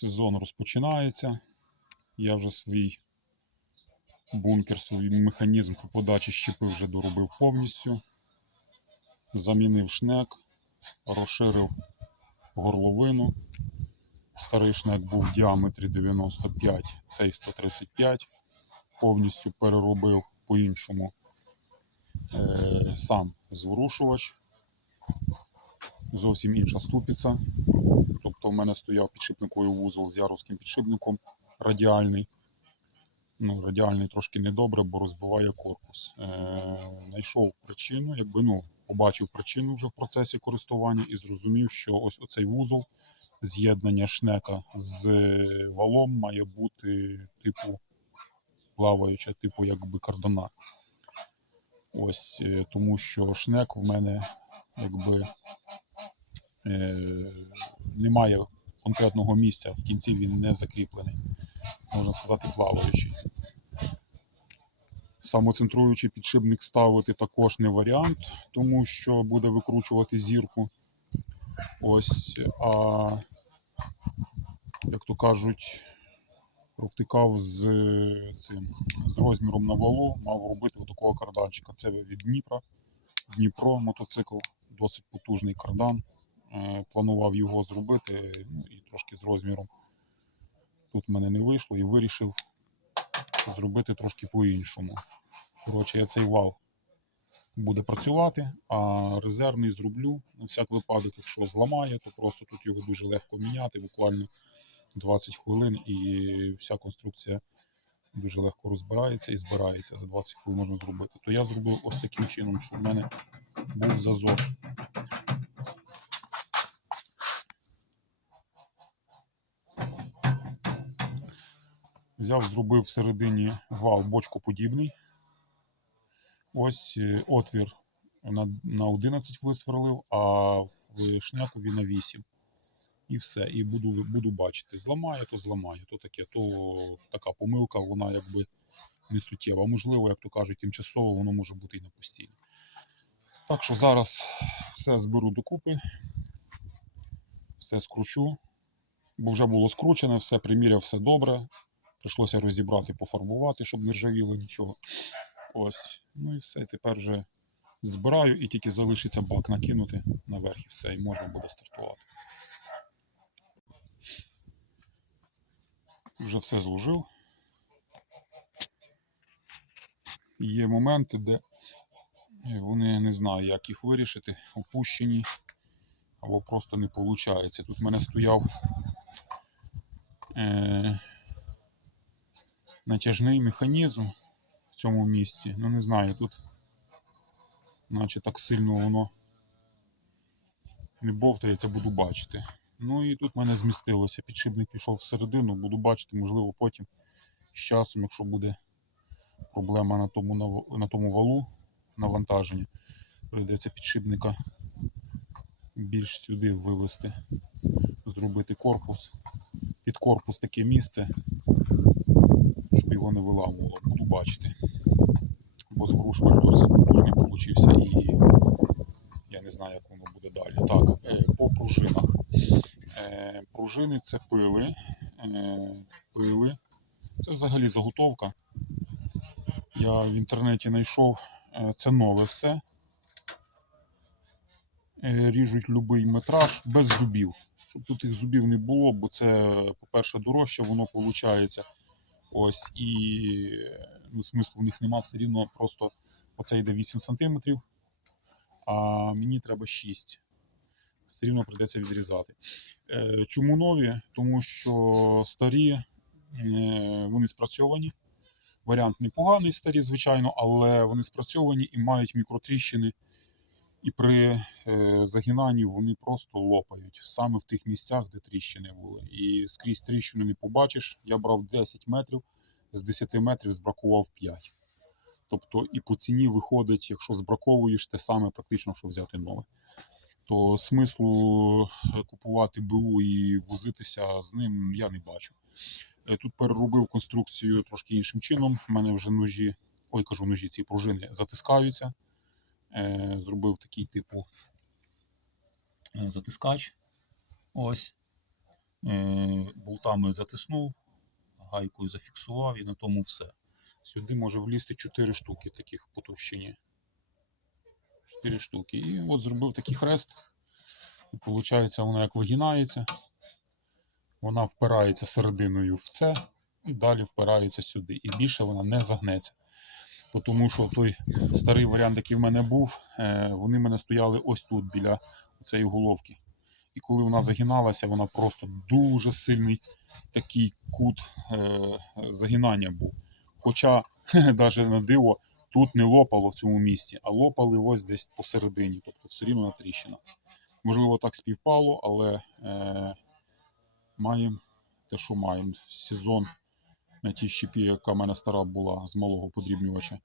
Сезон розпочинається. Я вже свій бункер, свій механізм по подачі щепи вже доробив повністю. Замінив шнек, розширив горловину. Старий шнек був в діаметрі 95, цей 135. Повністю переробив по-іншому е, сам зворушувач. Зовсім інша ступиця. В мене стояв підшипниковий вузол з яровським підшипником радіальний. Ну, радіальний трошки недобре, бо розбиває корпус. Е, знайшов причину, якби ну, побачив причину вже в процесі користування і зрозумів, що ось оцей вузол з'єднання шнека з валом має бути типу плаваюча, типу якби кардана. Ось, е, тому що шнек в мене якби е, немає конкретного місця, в кінці він не закріплений, можна сказати, плаваючий. Самоцентруючий підшипник ставити також не варіант, тому що буде викручувати зірку. Ось, а як то кажуть, провтикав з цим з розміром на валу, мав робити такого карданчика. Це від Дніпра. Дніпро мотоцикл, досить потужний кардан. Е, Планував його зробити ну, і трошки з розміром. Тут в мене не вийшло і вирішив зробити трошки по-іншому. Коротше, я цей вал буде працювати, а резервний зроблю на всяк випадок, якщо зламає, то просто тут його дуже легко міняти, буквально 20 хвилин, і вся конструкція дуже легко розбирається і збирається. За 20 хвилин можна зробити. То я зробив ось таким чином, що в мене був зазор. Взяв, зробив всередині вал бочкоподібний. Ось е, отвір на, на 11 висверлив, а в шнякові на 8. І все. І буду, буду бачити. Зламає, то зламає, то таке, то така помилка, вона якби не суттєва. Можливо, як то кажуть, тимчасово воно може бути і на постійно. Так що зараз все зберу докупи, все скручу. Бо вже було скручене, все приміряв, все добре. Прийшлося розібрати, пофарбувати, щоб не ржавіло нічого. Ось. Ну і все. Тепер вже збираю і тільки залишиться бак накинути наверх і все, і можна буде стартувати. Вже все зложив. Є моменти, де вони не знаю, як їх вирішити, опущені або просто не виходить. Тут в мене стояв е, натяжний механізм в цьому місці. Ну не знаю, тут наче так сильно воно не бовтається, буду бачити. Ну і тут в мене змістилося. Підшипник пішов всередину, буду бачити, можливо, потім з часом, якщо буде проблема на тому, на тому валу навантаження, прийдеться підшипника більш сюди вивести, зробити корпус. Під корпус таке місце, його не виламувало. Буду бачити. Бо згрушувач досить потужний получився і я не знаю, як воно буде далі. Так, е, по пружинах. Е, Пружини це пили. е, Пили. Це взагалі заготовка. Я в інтернеті знайшов це нове все. Ріжуть будь-який метраж без зубів. Щоб тут їх зубів не було, бо це, по-перше, дорожче, воно виходить. Ось і ну, смислу в них нема, все рівно просто оце йде 8 см, а мені треба 6. Все рівно прийдеться відрізати. Е, Чому нові? Тому що старі е, вони спрацьовані. Варіант непоганий, старі, звичайно, але вони спрацьовані і мають мікротріщини. І при е, загинанні вони просто лопають саме в тих місцях, де тріщини були. І скрізь тріщину не побачиш. Я брав 10 метрів, з 10 метрів збракував 5. Тобто і по ціні виходить, якщо збраковуєш те саме практично, що взяти нове. То смислу е, купувати БУ і возитися з ним я не бачу. Е, Тут переробив конструкцію трошки іншим чином. У мене вже ножі, ой, кажу, ножі ці пружини затискаються. Е, Зробив такий типу е, затискач. Ось. Е, болтами затиснув, гайкою зафіксував і на тому все. Сюди може влізти 4 штуки таких по товщині. 4 штуки. І от зробив такий хрест. Виходить, воно як вигинається. Вона впирається серединою в це і далі впирається сюди. І більше вона не загнеться. Тому що той старий варіант, який в мене був, е, вони в мене стояли ось тут, біля цієї головки. І коли вона загиналася, вона просто дуже сильний такий кут е, загинання був. Хоча, навіть на диво, тут не лопало в цьому місці, а лопали ось десь посередині, тобто все рівно тріщина. Можливо, так співпало, але е, маємо те, що маємо. Сезон на тій щепі, яка в мене стара була з малого подрібнювача,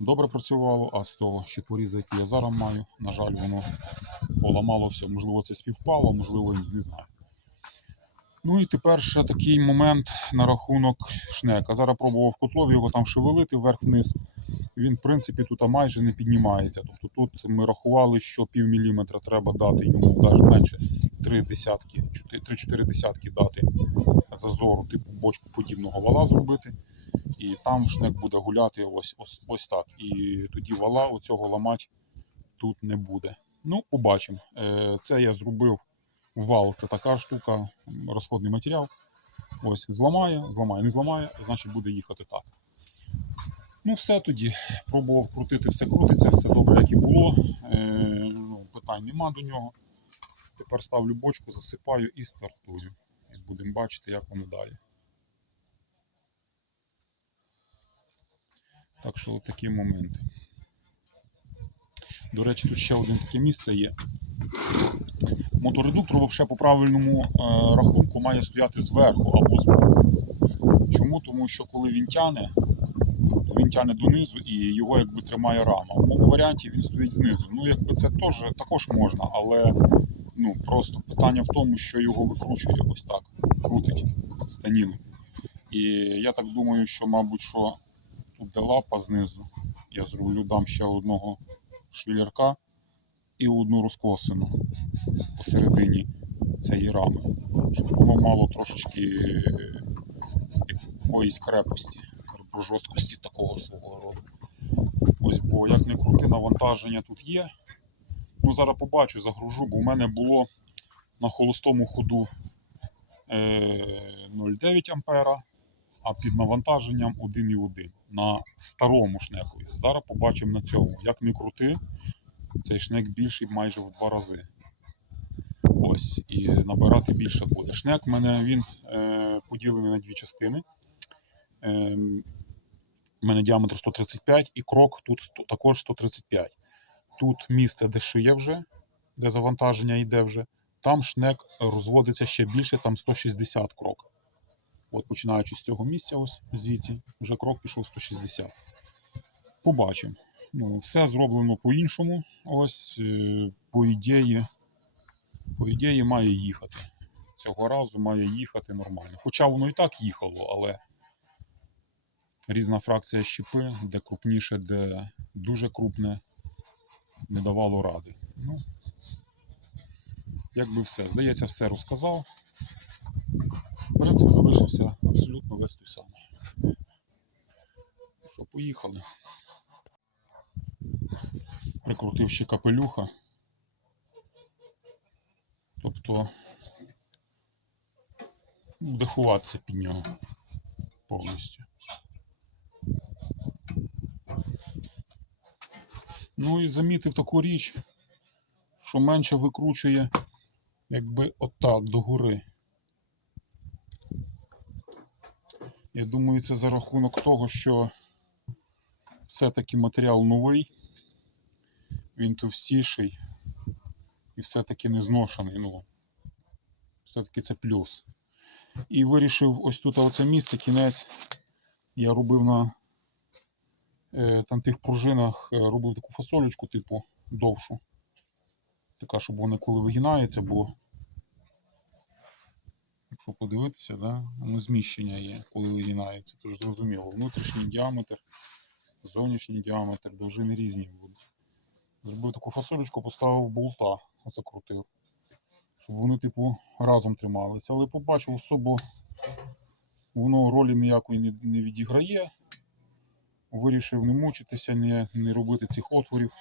добре працювало, а з того щепоріза, який я зараз маю, на жаль, воно поламало все. Можливо, це співпало, можливо, ні, не знаю. Ну і тепер ще такий момент на рахунок шнека. Зараз пробував в котлові його там шевелити вверх-вниз. Він, в принципі, тут майже не піднімається. Тобто тут ми рахували, що пів міліметра треба дати йому навіть менше 3 десятки, 3-4 десятки дати зазору, типу бочку подібного вала зробити. І там шнек буде гуляти ось, ось, ось так. І тоді вала оцього ламати тут не буде. Ну, побачимо. Е, Це я зробив вал, це така штука, розходний матеріал. Ось, зламає, зламає, не зламає, значить буде їхати так. Ну, все тоді. Пробував крутити, все крутиться, все добре, як і було. Е, ну, питань нема до нього. Тепер ставлю бочку, засипаю і стартую. І будемо бачити, як воно далі. Так що такі моменти. До речі, тут ще один таке місце є. Моторедуктор взагалі по правильному е, рахунку має стояти зверху або збоку. Чому? Тому що коли він тяне, він тяне донизу і його якби тримає рама. В моєму варіанті він стоїть знизу. Ну, якби це теж, також можна, але ну, просто питання в тому, що його викручує ось так, крутить станіну. І я так думаю, що, мабуть, що тут де лапа знизу, я зроблю, дам ще одного швілярка і одну розкосину посередині цієї рами, щоб воно мало трошечки якоїсь крепості, жорсткості такого свого роду. Ось, бо як не крути, навантаження тут є. Ну, зараз побачу, загружу, бо в мене було на холостому ходу е, 0,9 ампера, а під навантаженням 1,1 на старому шнекові. Зараз побачимо на цьому. Як не крути, цей шнек більший майже в два рази. Ось, і набирати більше буде. Шнек в мене він е, поділений на дві частини. Е, у мене діаметр 135 і крок тут також 135. Тут місце, де шия вже, де завантаження йде вже. Там шнек розводиться ще більше, там 160 крок. От починаючи з цього місця, ось звідси, вже крок пішов 160. Побачимо. Ну, все зроблено по-іншому. Ось, е, по ідеї, по ідеї має їхати. Цього разу має їхати нормально. Хоча воно і так їхало, але різна фракція щепи, де крупніше, де дуже крупне, не давало ради. Ну, якби все. Здається, все розказав. Принцип залишився абсолютно весь той самий. Що, поїхали. Прикрутив ще капелюха. Тобто буде ховатися під нього повністю. Ну і замітив таку річ, що менше викручує, якби отак догори. Я думаю, це за рахунок того, що все-таки матеріал новий, він товстіший і все-таки не зношений. Ну, все-таки це плюс. І вирішив ось тут оце місце, кінець. Я робив на там тих пружинах, е, робив таку фасолечку, типу, довшу. Така, щоб вона коли вигинається, бо Якщо подивитися, да, воно зміщення є, коли вигинається. Тож зрозуміло, внутрішній діаметр, зовнішній діаметр, довжини різні будуть. Зробив таку фасолечку, поставив болта, закрутив. щоб вони, типу, разом трималися. Але побачив особо, воно ролі ніякої не відіграє. Вирішив не мучитися, не, не робити цих отворів,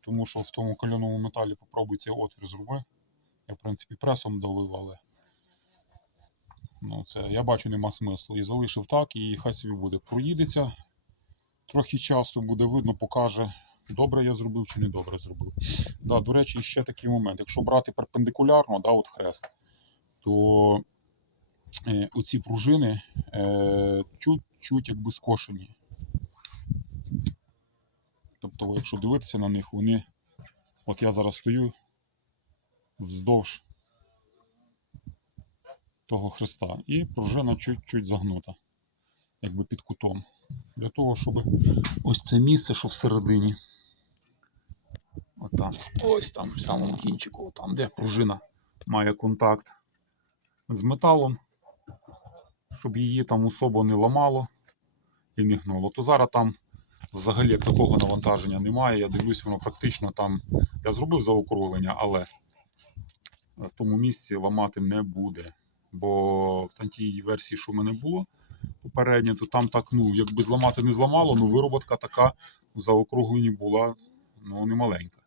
тому що в тому кальоному металі попробуй цей отвір зроби. Я, в принципі, пресом давив, але ну, це, я бачу, нема смислу. І залишив так, і хай собі буде. Проїдеться трохи часу, буде видно, покаже, добре я зробив чи не добре зробив. Да, до речі, ще такий момент. Якщо брати перпендикулярно, да, от хрест, то е, оці пружини е, чуть-чуть якби скошені. Тобто, якщо дивитися на них, вони. От я зараз стою вздовж того хреста, і пружина чуть-чуть загнута, якби під кутом. Для того, щоб ось це місце, що всередині. Отам. Ось там, в самому кінчику, там, де пружина має контакт з металом, щоб її там особо не ламало і не гнуло. То зараз там взагалі як такого навантаження немає. Я дивлюсь, воно практично там. Я зробив заокруглення, але в тому місці ламати не буде. Бо в тій версії, що в мене було попередньо, то там так, ну, якби зламати не зламало, ну вироботка така в заокругленні була ну, немаленька.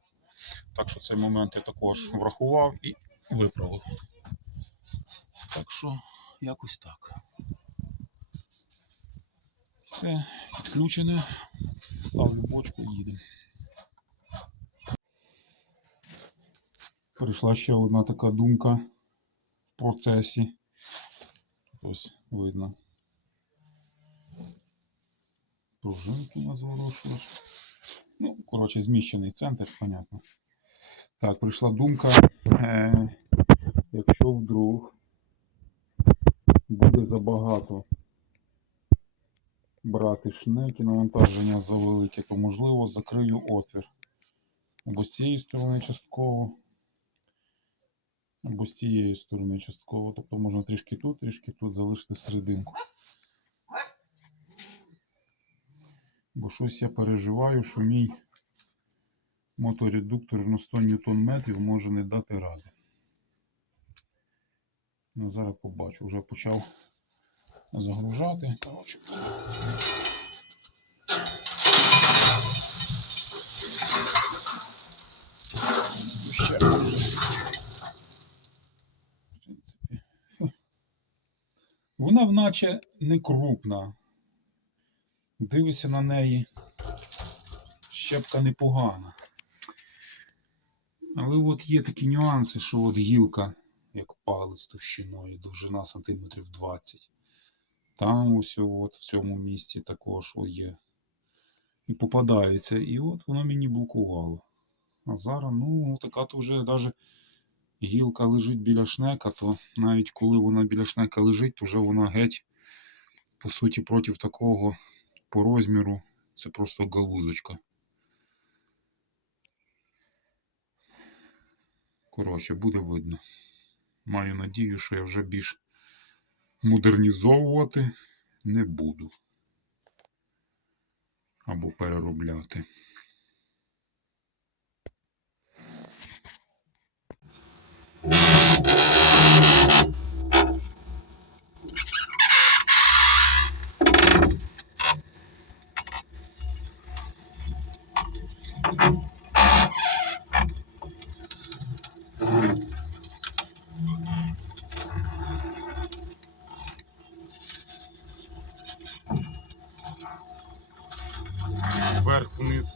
Так що цей момент я також врахував і виправив. Так що, якось так. Все, підключене. Ставлю бочку і їдемо. Прийшла ще одна така думка в процесі. Ось видно. Пружинки розворушуєш. Ну, коротше, зміщений центр, понятно. Так, прийшла думка. Е, якщо вдруг буде забагато брати шнеки, навантаження завелике, то можливо закрию отвір. Або з цієї сторони частково, або з цієї сторони частково. Тобто можна трішки тут, трішки тут залишити серединку. Бо щось я переживаю, що мій моторедуктор на 100 Нм може не дати ради. Ну, зараз побачу, вже почав загружати. Коротше. Вона вначе не крупна. Дивишся на неї. Щепка непогана. Але от є такі нюанси, що от гілка, як палець товщиною, довжина сантиметрів 20. Там ось от в цьому місці також є. І попадається. І от воно мені блокувало. А зараз, ну, така то вже навіть гілка лежить біля шнека, то навіть коли вона біля шнека лежить, то вже вона геть, по суті, проти такого по розміру. Це просто галузочка. Коротше, буде видно. Маю надію, що я вже більш модернізовувати не буду. Або переробляти.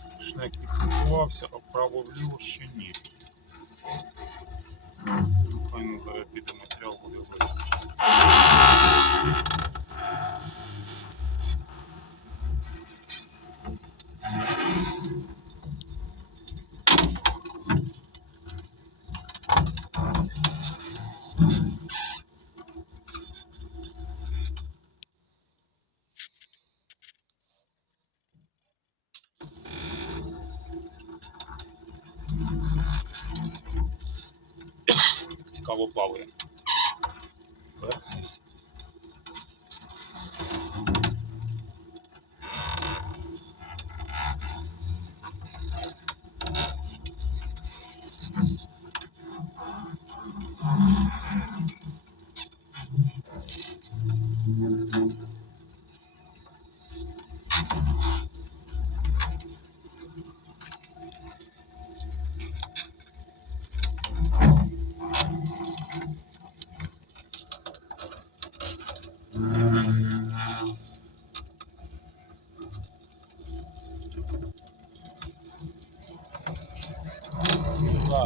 Вверх-вниз шнек підцінкувався, а вправо-вліво ще ні. Файно зараз піде матеріал буде видно. Chicago Power.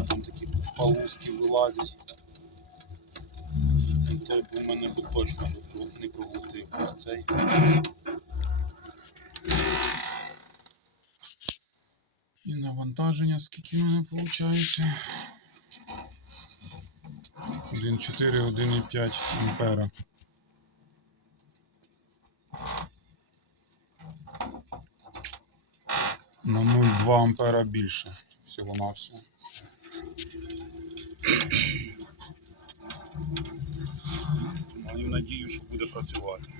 Там такі полоски вилазять. Ну, Той б мене б точно не проглотив цей. І навантаження, скільки в мене виходить? 1,4, 1,5 ампера. На 0,2 ампера більше всього-навсього. Маю надію, що буде працювати.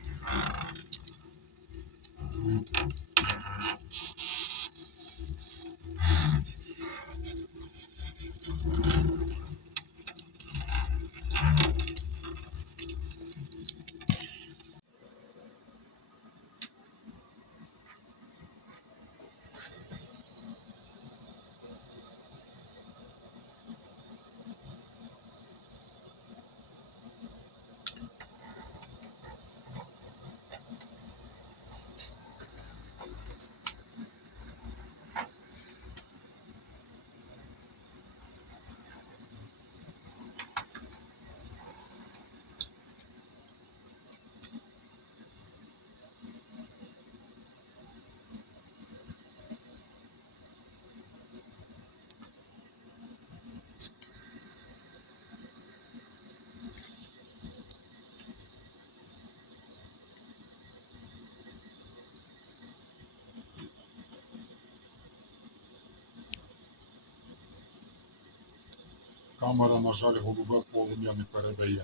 Камера, на жаль, голубе полум'я не передає.